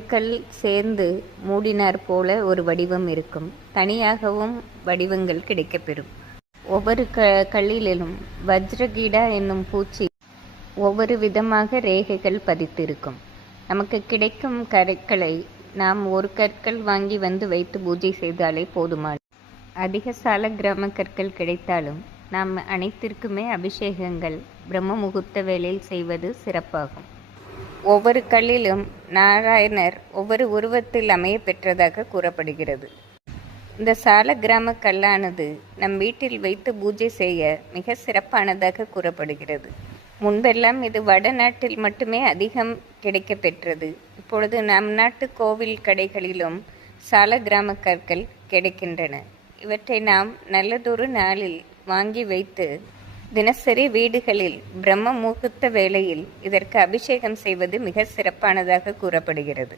கல் சேர்ந்து மூடினார் போல ஒரு வடிவம் இருக்கும். தனியாகவும் வடிவங்கள் கிடைக்கப்பெறும். ஒவ்வொரு கல்லிலும் வஜ்ரகீடா என்னும் பூச்சி ஒவ்வொரு விதமாக ரேகைகள் பதித்திருக்கும். நமக்கு கிடைக்கும் கற்களை நாம் ஒரு கற்கள் வாங்கி வந்து வைத்து பூஜை செய்தாலே போதுமானது. அதிக சால கிராம கற்கள் கிடைத்தாலும் நாம் அனைத்திற்குமே அபிஷேகங்கள் பிரம்ம முகூர்த்த வேளையில் செய்வது சிறப்பாகும். ஒவ்வொரு கல்லிலும் நாராயணர் ஒவ்வொரு உருவத்தில் அமைய பெற்றதாக கூறப்படுகிறது. இந்த சால கிராம கல்லானது நம் வீட்டில் வைத்து பூஜை செய்ய மிக சிறப்பானதாக கூறப்படுகிறது. முன்பெல்லாம் இது வடநாட்டில் மட்டுமே அதிகம் கிடைக்க பெற்றது. இப்பொழுது நம் நாட்டு கோவில் கடைகளிலும் சால கிராம கற்கள் கிடைக்கின்றன. இவற்றை நாம் நல்லதொரு நாளில் வாங்கி வைத்து தினசரி வீடுகளில் பிரம்ம முகூர்த்த வேளையில் இதற்கு அபிஷேகம் செய்வது மிக சிறப்பானதாக கூறப்படுகிறது.